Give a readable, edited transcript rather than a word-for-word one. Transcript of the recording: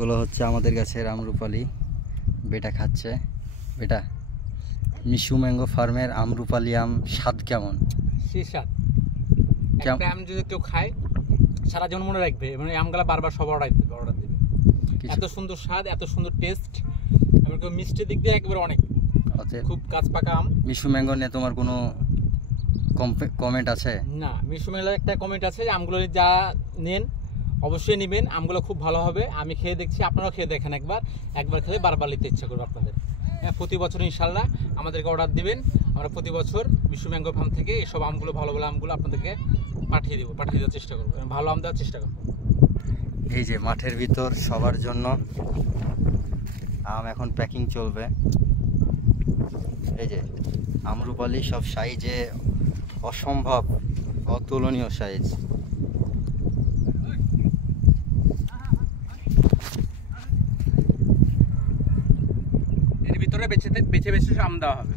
এগুলো হচ্ছে আমাদের গাছের আমরুপালি। বেটা খাচ্ছে। বেটা, মিশু ম্যাঙ্গো ফার্মের আমরুপালি আম স্বাদ কেমন? সেই স্বাদ একটা আম যদি কেউ খায় সারা জীবন মনে রাখবে, মানে আমগুলা বারবার সব অর্ডার দেবে। এত সুন্দর স্বাদ, এত সুন্দর টেস্ট, এবং মিষ্টি দিক দিয়ে একেবারে অনেক খুব কাঁচ পাকা আম। মিশু ম্যাঙ্গো নিয়ে তোমার কোনো কমেন্ট আছে? না, মিশু ম্যাঙ্গোর একটা কমেন্ট আছে, আমগুলো যা নেন অবশ্যই নেবেন, আমগুলো খুব ভালো হবে। আমি খেয়ে দেখছি, আপনারাও খেয়ে দেখেন একবার খেলে বারবার নিতে ইচ্ছা করবে আপনাদের। হ্যাঁ, প্রতি বছর ইনশাল্লাহ আমাদেরকে অর্ডার দিবেন, আমরা প্রতি বছর মিশু ম্যাঙ্গো ফার্ম থেকে এসব আমগুলো, ভালো ভালো আমগুলো আপনাদেরকে পাঠিয়ে দেওয়ার চেষ্টা করবো, ভালো আম দেওয়ার চেষ্টা করবো। এই যে মাঠের ভিতর সবার জন্য আম এখন প্যাকিং চলবে। এই যে আমরুপালি সব সাইজে অসম্ভব, অতুলনীয় সাইজ। এর ভিতরে বেছে বেছে আম দেওয়া হবে।